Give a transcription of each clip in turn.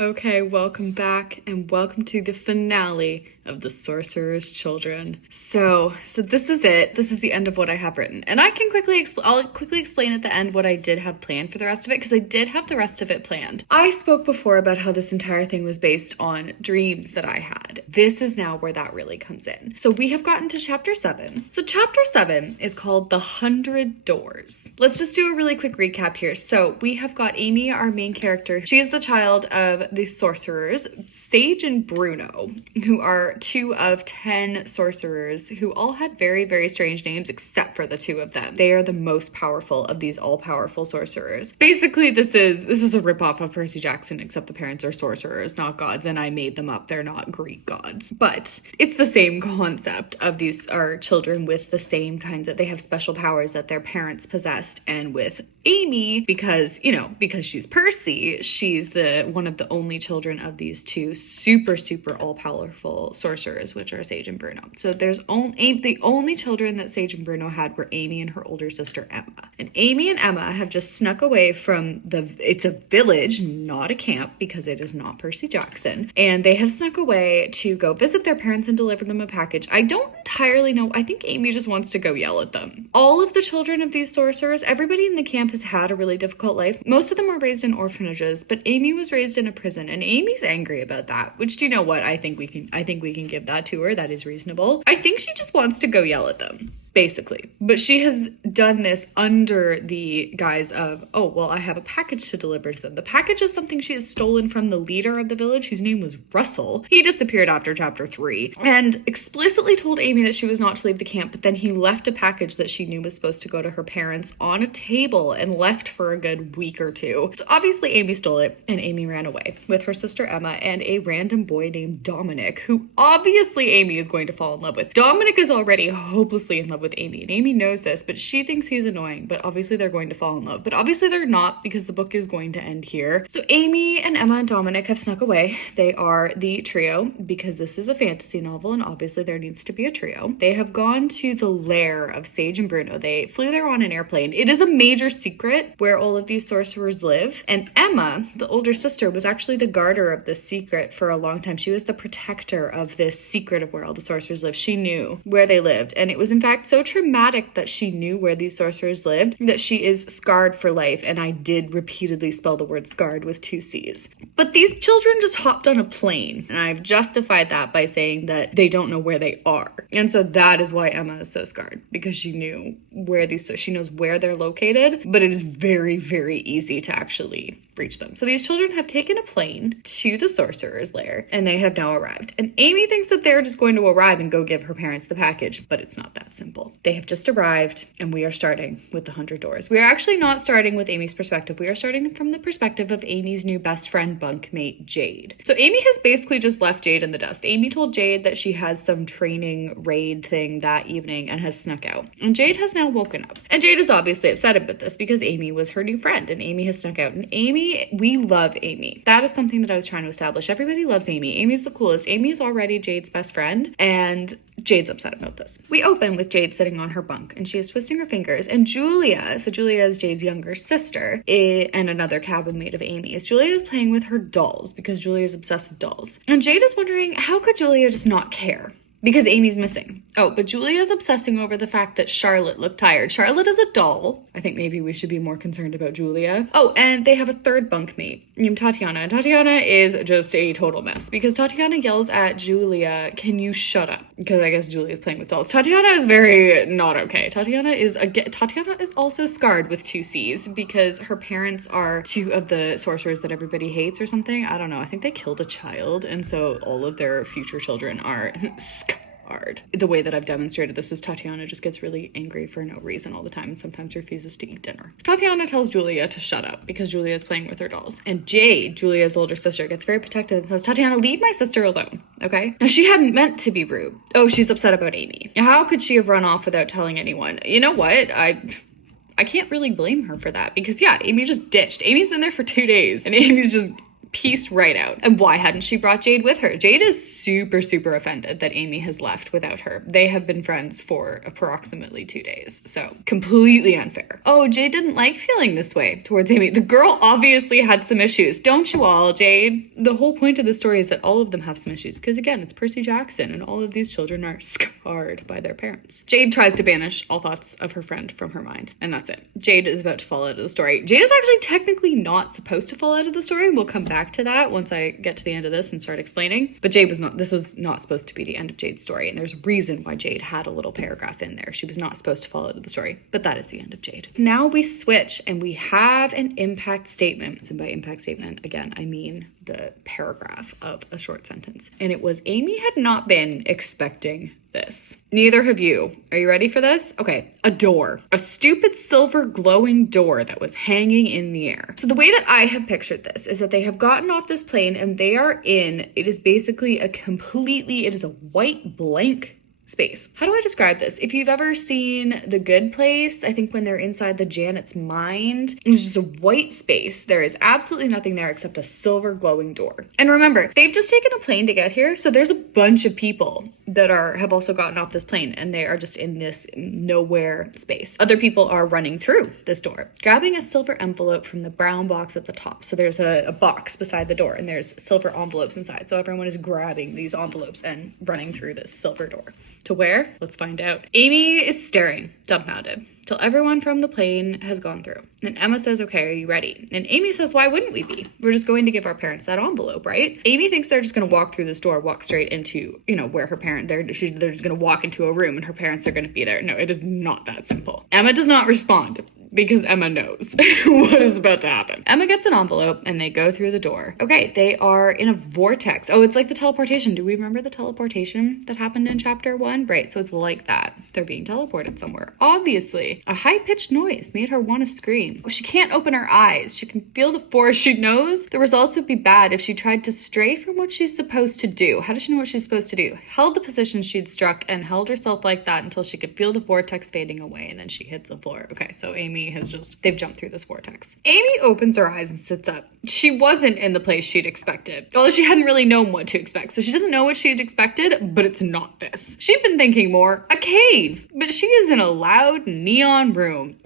Okay, welcome back and welcome to the finale of the Sorcerer's Children. So this is it. This is the end of what I have written. And I'll quickly explain at the end what I did have planned for the rest of it, because I did have the rest of it planned. I spoke before about how this entire thing was based on dreams that I had. This is now where that really comes in. So we have gotten to chapter 7. So chapter 7 is called The 100 Doors. Let's just do a really quick recap here. So we have got Amy, our main character. She is the child of the sorcerers, Sage and Bruno, who are 2 of 10 sorcerers who all had very, very strange names except for the 2 of them. They are the most powerful of these all-powerful sorcerers. Basically, this is a ripoff of Percy Jackson, except the parents are sorcerers, not gods, and I made them up. They're not Greek gods. But it's the same concept of these are children with the same kinds of, they have special powers that their parents possessed. And with Amy, because she's Percy, she's the one of the only children of these 2 super, super all-powerful sorcerers, which are Sage and Bruno. So the only children that Sage and Bruno had were Amy and her older sister Emma. And Amy and Emma have just snuck away from it's a village, not a camp, because it is not Percy Jackson. And they have snuck away to go visit their parents and deliver them a package. I don't entirely know. I think Amy just wants to go yell at them. All of the children of these sorcerers, everybody in the camp has had a really difficult life. Most of them were raised in orphanages, but Amy was raised in a prison, and Amy's angry about that, which, do you know what? I think we can give that to her. That is reasonable. I think she just wants to go yell at them, basically. But she has done this under the guise of, oh, well, I have a package to deliver to them. The package is something she has stolen from the leader of the village, whose name was Russell. He disappeared after chapter 3 and explicitly told Amy that she was not to leave the camp, but then he left a package that she knew was supposed to go to her parents on a table and left for a good week or 2. So obviously Amy stole it, and Amy ran away with her sister Emma and a random boy named Dominic, who obviously Amy is going to fall in love with. Dominic is already hopelessly in love with Amy, and Amy knows this, but she thinks he's annoying, but obviously they're going to fall in love. But obviously they're not, because the book is going to end here. So Amy and Emma and Dominic have snuck away. They are the trio, because this is a fantasy novel, and obviously there needs to be a trio. They have gone to the lair of Sage and Bruno. They flew there on an airplane. It is a major secret where all of these sorcerers live, and Emma, the older sister, was actually the guarder of this secret for a long time. She was the protector of this secret of where all the sorcerers live. She knew where they lived, and it was in fact so traumatic that she knew where these sorcerers lived that she is scarred for life, and I did repeatedly spell the word scarred with 2 C's. But these children just hopped on a plane, and I've justified that by saying that they don't know where they are. And so that is why Emma is so scarred, because she knew she knows where they're located, but it is very, very easy to actually reach them. So these children have taken a plane to the sorcerer's lair, and they have now arrived. And Amy thinks that they're just going to arrive and go give her parents the package, but it's not that simple. They have just arrived, and we are starting with the 100 Doors. We are actually not starting with Amy's perspective. We are starting from the perspective of Amy's new best friend bunkmate, Jade. So Amy has basically just left Jade in the dust. Amy told Jade that she has some training raid thing that evening and has snuck out. And Jade has now woken up. And Jade is obviously upset about this because Amy was her new friend, and Amy has snuck out. And we love Amy. That is something that I was trying to establish. Everybody loves Amy. Amy's the coolest. Amy is already Jade's best friend, and Jade's upset about this. We open with Jade sitting on her bunk, and she is twisting her fingers, and Julia is Jade's younger sister, and another cabin mate of Amy's. Julia is playing with her dolls, because Julia is obsessed with dolls. And Jade is wondering, how could Julia just not care? Because Amy's missing. Oh, but Julia's obsessing over the fact that Charlotte looked tired. Charlotte is a doll. I think maybe we should be more concerned about Julia. Oh, and they have a third bunkmate named Tatiana. And Tatiana is just a total mess, because Tatiana yells at Julia, "Can you shut up?" Because I guess Julia's playing with dolls. Tatiana is very not okay. Tatiana is also scarred with 2 C's, because her parents are 2 of the sorcerers that everybody hates or something. I don't know. I think they killed a child, and so all of their future children are scarred. The way that I've demonstrated this is Tatiana just gets really angry for no reason all the time, and sometimes refuses to eat dinner. Tatiana tells Julia to shut up because Julia is playing with her dolls. And Jade, Julia's older sister, gets very protective and says, "Tatiana, leave my sister alone, okay?" Now, she hadn't meant to be rude. Oh, she's upset about Amy. How could she have run off without telling anyone? You know what? I can't really blame her for that, because yeah, Amy just ditched. Amy's been there for 2 days, and Amy's just pieced right out. And why hadn't she brought Jade with her? Jade is super, super offended that Amy has left without her. They have been friends for approximately 2 days. So completely unfair. Oh, Jade didn't like feeling this way towards Amy. The girl obviously had some issues. Don't you all, Jade? The whole point of the story is that all of them have some issues. Because again, it's Percy Jackson and all of these children are scarred by their parents. Jade tries to banish all thoughts of her friend from her mind. And that's it. Jade is about to fall out of the story. Jade is actually technically not supposed to fall out of the story. We'll come back to that once I get to the end of this and start explaining. But this was not supposed to be the end of Jade's story. And there's a reason why Jade had a little paragraph in there. She was not supposed to fall out of the story, but that is the end of Jade. Now we switch and we have an impact statement. And by impact statement, again, I mean the paragraph of a short sentence. And it was, Amy had not been expecting this. Neither have you. Are you ready for this? Okay, a door. A stupid silver glowing door that was hanging in the air. So the way that I have pictured this is that they have gotten off this plane and they are in, it is basically it is a white blank space. How do I describe this? If you've ever seen The Good Place, I think when they're inside the Janet's mind, it's just a white space. There is absolutely nothing there except a silver glowing door. And remember, they've just taken a plane to get here, so there's a bunch of people that have also gotten off this plane and they are just in this nowhere space. Other people are running through this door, grabbing a silver envelope from the brown box at the top. So there's a box beside the door and there's silver envelopes inside. So everyone is grabbing these envelopes and running through this silver door. To where? Let's find out. Amy is staring, dumbfounded, till everyone from the plane has gone through. And Emma says, okay, are you ready? And Amy says, why wouldn't we be? We're just going to give our parents that envelope, right? Amy thinks they're just going to walk through this door, walk straight into, where her parent, they're just going to walk into a room and her parents are going to be there. No, it is not that simple. Emma does not respond because Emma knows what is about to happen. Emma gets an envelope and they go through the door. Okay, they are in a vortex. Oh, it's like the teleportation. Do we remember the teleportation that happened in chapter 1? Right, so it's like that. They're being teleported somewhere. Obviously, a high-pitched noise made her want to scream. She can't open her eyes. She can feel the force. She knows the results would be bad if she tried to stray from what she's supposed to do. How does she know what she's supposed to do? Held the position she'd struck and held herself like that until she could feel the vortex fading away, and then she hits the floor. Okay, so Amy they've jumped through this vortex. Amy opens her eyes and sits up. She wasn't in the place she'd expected. Although she hadn't really known what to expect. So she doesn't know what she'd expected, but it's not this. She'd been thinking more, a cave. But she is in a loud neon room.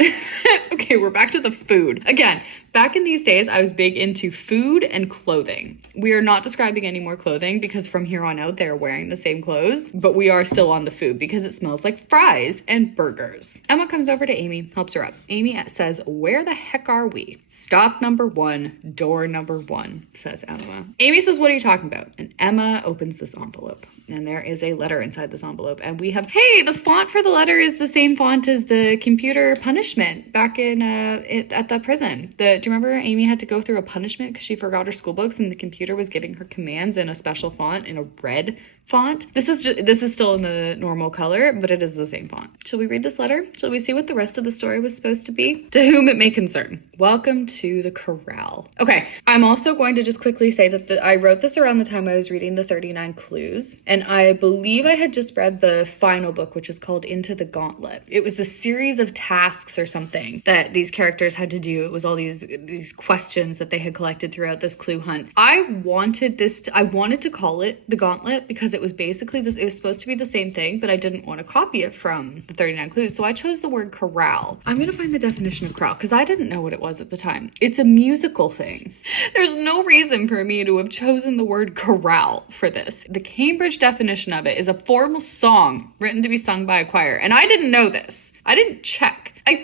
Okay, we're back to the food. Again, back in these days, I was big into food and clothing. We are not describing any more clothing because from here on out, they're wearing the same clothes, but we are still on the food because it smells like fries and burgers. Emma comes over to Amy, helps her up. Amy says, where the heck are we? Stop number 1, door number 1, says Emma. Amy says, what are you talking about? And Emma opens this envelope. And there is a letter inside this envelope. And we have, hey, the font for the letter is the same font as the computer punishment back in at the prison. Do you remember Amy had to go through a punishment because she forgot her school books and the computer was giving her commands in a special font, in a red font? This is still in the normal color, but it is the same font. Shall we read this letter? Shall we see what the rest of the story was supposed to be? To whom it may concern. Welcome to the corral. Okay, I'm also going to just quickly say that I wrote this around the time I was reading the 39 Clues, and I believe I had just read the final book, which is called Into the Gauntlet. It was the series of tasks or something that these characters had to do. It was all these questions that they had collected throughout this clue hunt. I wanted to call it the Gauntlet because it was basically this. It was supposed to be the same thing, but I didn't want to copy it from the 39 Clues, so I chose the word corral. I'm gonna find the definition of corral because I didn't know what it was at the time. It's a musical thing. There's no reason for me to have chosen the word corral for this. The Cambridge definition of it is a formal song written to be sung by a choir, and I didn't know this. I didn't check. I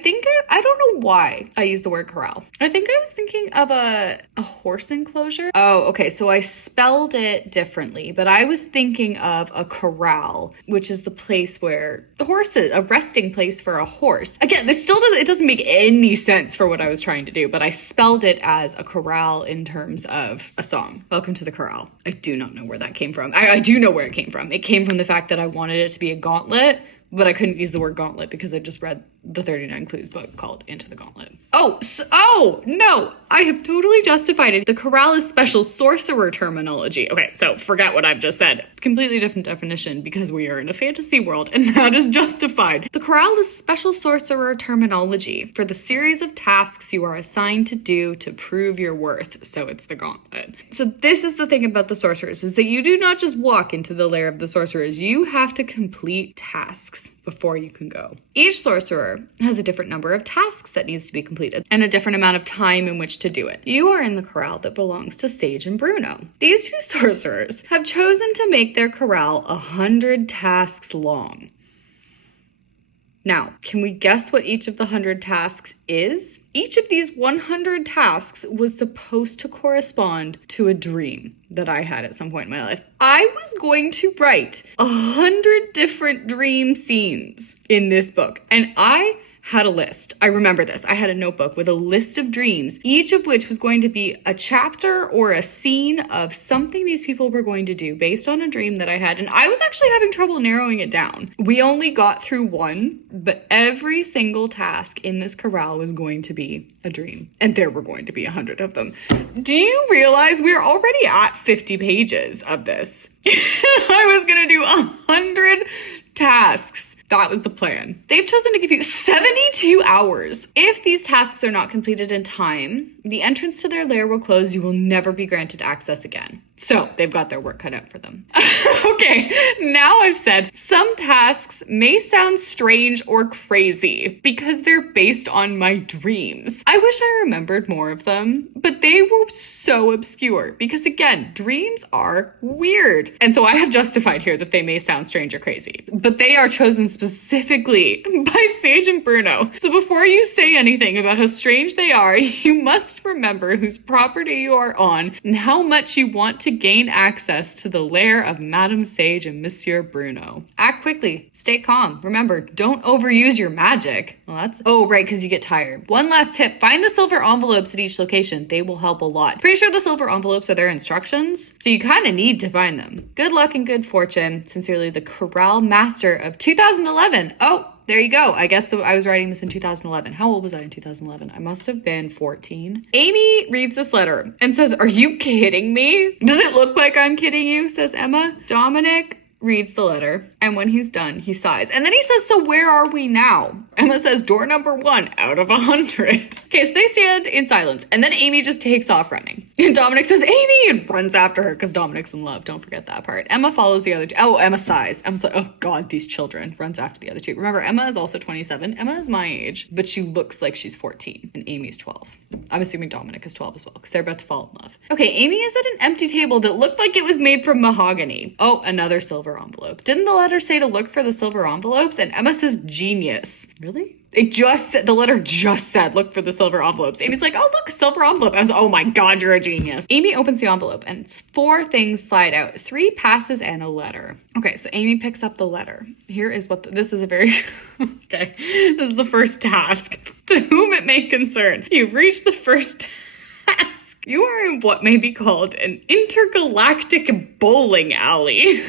don't know why I used the word corral. I think I was thinking of a horse enclosure. Oh, okay. So I spelled it differently, but I was thinking of a corral, which is the place where the horses, a resting place for a horse. Again, it doesn't make any sense for what I was trying to do, but I spelled it as a corral in terms of a song. Welcome to the corral. I do not know where that came from. I do know where it came from. It came from the fact that I wanted it to be a gauntlet, but I couldn't use the word gauntlet because I just read the 39 Clues book called Into the Gauntlet. Oh, no, I have totally justified it. The corral is special sorcerer terminology. Okay, so forget what I've just said. Completely different definition because we are in a fantasy world and that is justified. The corral is special sorcerer terminology for the series of tasks you are assigned to do to prove your worth. So it's the gauntlet. So this is the thing about the sorcerers, is that you do not just walk into the lair of the sorcerers. You have to complete tasks before you can go. Each sorcerer has a different number of tasks that needs to be completed and a different amount of time in which to do it. You are in the corral that belongs to Sage and Bruno. These two sorcerers have chosen to make their corral 100 tasks long. Now, can we guess what each of the 100 tasks is? Each of these 100 tasks was supposed to correspond to a dream that I had at some point in my life. I was going to write 100 different dream scenes in this book, and I had a list. I remember this. I had a notebook with a list of dreams, each of which was going to be a chapter or a scene of something these people were going to do based on a dream that I had. And I was actually having trouble narrowing it down. We only got through one, but every single task in this corral was going to be a dream. And there were going to be 100 of them. Do you realize we're already at 50 pages of this? I was going to do 100 tasks. That was the plan. They've chosen to give you 72 hours. If these tasks are not completed in time, the entrance to their lair will close. You will never be granted access again. So they've got their work cut out for them. Okay, now I've said some tasks may sound strange or crazy because they're based on my dreams. I wish I remembered more of them, but they were so obscure because, again, dreams are weird. And so I have justified here that they may sound strange or crazy, but they are chosen specifically by Sage and Bruno. So before you say anything about how strange they are, you must remember whose property you are on and how much you want to gain access to the lair of Madame Sage and Monsieur Bruno. Act quickly. Stay calm. Remember, don't overuse your magic. Well, oh, right, because you get tired. One last tip. Find the silver envelopes at each location. They will help a lot. Pretty sure the silver envelopes are their instructions, so you kind of need to find them. Good luck and good fortune. Sincerely, the Corral Master of 2011. Oh, there you go. I guess I was writing this in 2011. How old was I in 2011? I must have been 14. Amy reads this letter and says, "Are you kidding me? Does it look like I'm kidding you?" says Emma. Dominic reads the letter, and when he's done, he sighs. And then he says, "So where are we now?" Emma says, "Door number 1 out of 100. Okay, so they stand in silence, and then Amy just takes off running. And Dominic says, "Amy!" and runs after her, because Dominic's in love. Don't forget that part. Emma follows the other two. Oh, Emma sighs. Emma's like, "Oh God, these children." Runs after the other two. Remember, Emma is also 27. Emma is my age, but she looks like she's 14, and Amy's 12. I'm assuming Dominic is 12 as well, because they're about to fall in love. Okay, Amy is at an empty table that looked like it was made from mahogany. Oh, another silver envelope. Didn't the letter say to look for the silver envelopes? And Emma says genius. Really? It just said, the letter just said, look for the silver envelopes. Amy's like, "Oh, look, silver envelope." I was, oh my God, you're a genius. Amy opens the envelope and 4 things slide out. 3 passes and a letter. Okay, so Amy picks up the letter. Here is what, this is a very, okay, this is the first task. To whom it may concern, you've reached the first task. You are in what may be called an intergalactic bowling alley.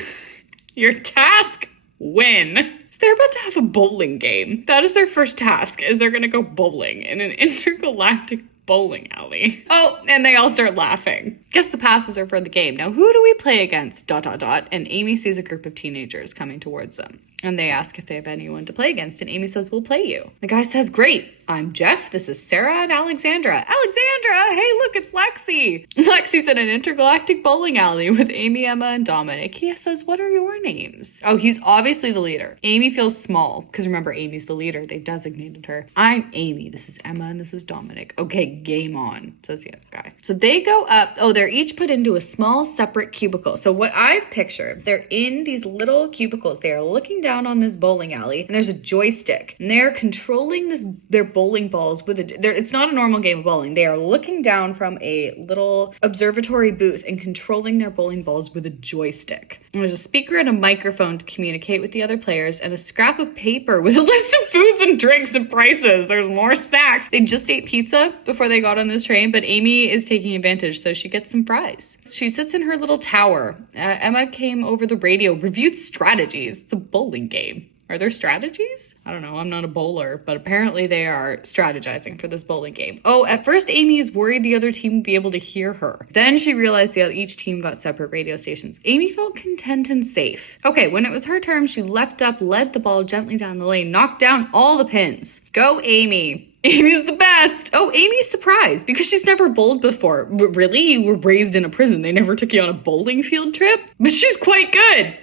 Your task, win. They're about to have a bowling game. That is their first task, is they're gonna go bowling in an intergalactic bowling alley. Oh, and they all start laughing. Guess the passes are for the game. Now, who do we play against? ... And Amy sees a group of teenagers coming towards them. And they ask if they have anyone to play against, and Amy says, "We'll play you." The guy says, "Great. I'm Jeff. This is Sarah and Alexandra." Alexandra! Hey, look, it's Lexi. Lexi's in an intergalactic bowling alley with Amy, Emma, and Dominic. He says, "What are your names?" Oh, he's obviously the leader. Amy feels small, because remember, Amy's the leader. They've designated her. "I'm Amy. This is Emma, and this is Dominic." "Okay, game on," says the other guy. So they go up. Oh, they're each put into a small separate cubicle. So what I've pictured, they're in these little cubicles. They are looking down on this bowling alley, and there's a joystick, and they're controlling their bowling balls with it's not a normal game of bowling. They are looking down from a little observatory booth and controlling their bowling balls with a joystick. And there's a speaker and a microphone to communicate with the other players, and a scrap of paper with a list of foods and drinks and prices. There's more snacks. They just ate pizza before they got on this train, but Amy is taking advantage, so she gets some fries. She sits in her little tower. Emma came over the radio, reviewed strategies. It's a bowling game. Are there strategies? I don't know. I'm not a bowler, but apparently they are strategizing for this bowling game. Oh, at first Amy is worried the other team would be able to hear her. Then she realized each team got separate radio stations. Amy felt content and safe. Okay, when it was her turn, she leapt up, led the ball gently down the lane, knocked down all the pins. Go, Amy. Amy's the best. Oh, Amy's surprised because she's never bowled before. Really? You were raised in a prison. They never took you on a bowling field trip? But she's quite good.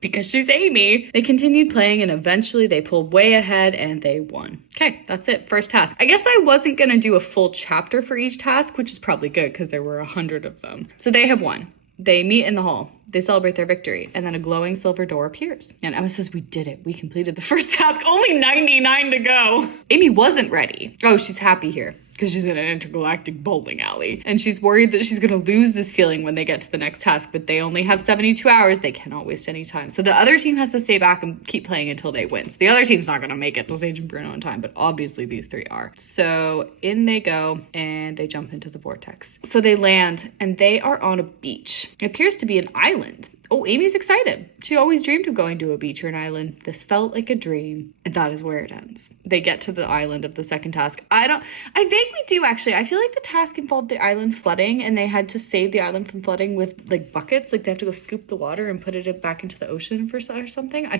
Because she's Amy. They continued playing and eventually they pulled way ahead and they won. Okay, that's it. First task. I guess I wasn't going to do a full chapter for each task, which is probably good because there were 100 of them. So they have won. They meet in the hall. They celebrate their victory, and then a glowing silver door appears. And Emma says, we did it. We completed the first task. Only 99 to go. Amy wasn't ready. Oh, she's happy here because she's in an intergalactic bowling alley. And she's worried that she's going to lose this feeling when they get to the next task, but they only have 72 hours. They cannot waste any time. So the other team has to stay back and keep playing until they win. So the other team's not going to make it to Sage and Bruno in time, but obviously these three are. So in they go, and they jump into the vortex. So they land, and they are on a beach. It appears to be an island. Oh, Amy's excited. She always dreamed of going to a beach or an island. This felt like a dream, and that is where it ends. They get to the island of the second task. I vaguely do, actually. I feel like the task involved the island flooding, and they had to save the island from flooding with, like, buckets. Like, they have to go scoop the water and put it back into the ocean or something. I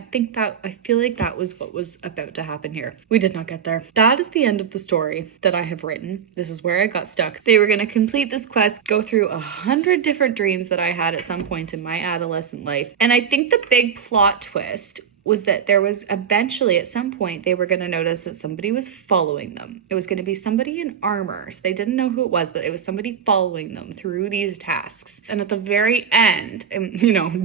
feel like that was what was about to happen here. We did not get there. That is the end of the story that I have written. This is where I got stuck. They were going to complete this quest, go through 100 different dreams that I had at some point in my adolescence life. And I think the big plot twist was that there was eventually at some point they were going to notice that somebody was following them. It was going to be somebody in armor. So they didn't know who it was, but it was somebody following them through these tasks. And at the very end,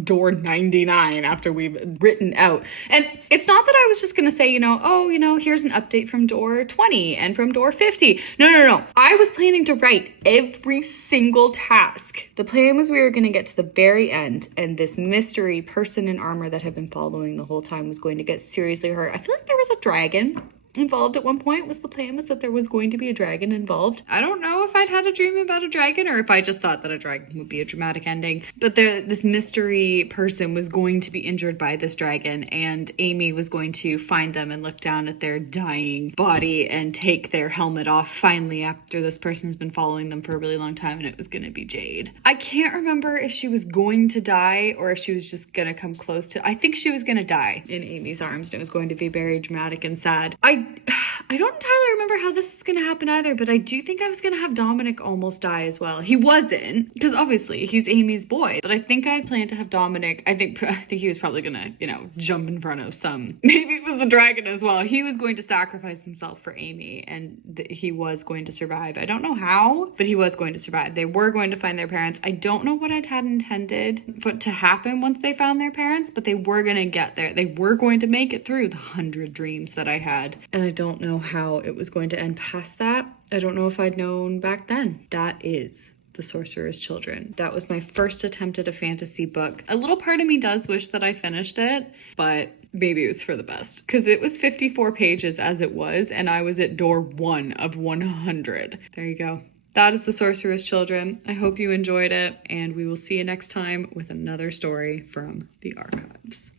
door 99 after we've written out. And it's not that I was just going to say, here's an update from door 20 and from door 50. No. I was planning to write every single task. The plan was we were going to get to the very end and this mystery person in armor that had been following the whole time was going to get seriously hurt. I feel like there was a dragon involved at one point. Was that there was going to be a dragon involved. I don't know if I'd had a dream about a dragon or if I just thought that a dragon would be a dramatic ending, but this mystery person was going to be injured by this dragon, and Amy was going to find them and look down at their dying body and take their helmet off finally after this person's been following them for a really long time, and it was going to be Jade. I can't remember if she was going to die or if she was just going to come close to. I think she was going to die in Amy's arms, and it was going to be very dramatic and sad. I don't entirely remember how this is going to happen either, but I do think I was going to have Dominic almost die as well. He wasn't, because obviously he's Amy's boy, but I think I had planned to have Dominic. I think he was probably going to, jump in front of maybe it was the dragon as well. He was going to sacrifice himself for Amy, and he was going to survive. I don't know how, but he was going to survive. They were going to find their parents. I don't know what I'd had intended for it to happen once they found their parents, but they were going to get there. They were going to make it through the 100 dreams that I had. And I don't know how it was going to end past that. I don't know if I'd known back then. That is The Sorcerer's Children. That was my first attempt at a fantasy book. A little part of me does wish that I finished it, but maybe it was for the best. Because it was 54 pages as it was, and I was at door 1 of 100. There you go. That is The Sorcerer's Children. I hope you enjoyed it, and we will see you next time with another story from the archives.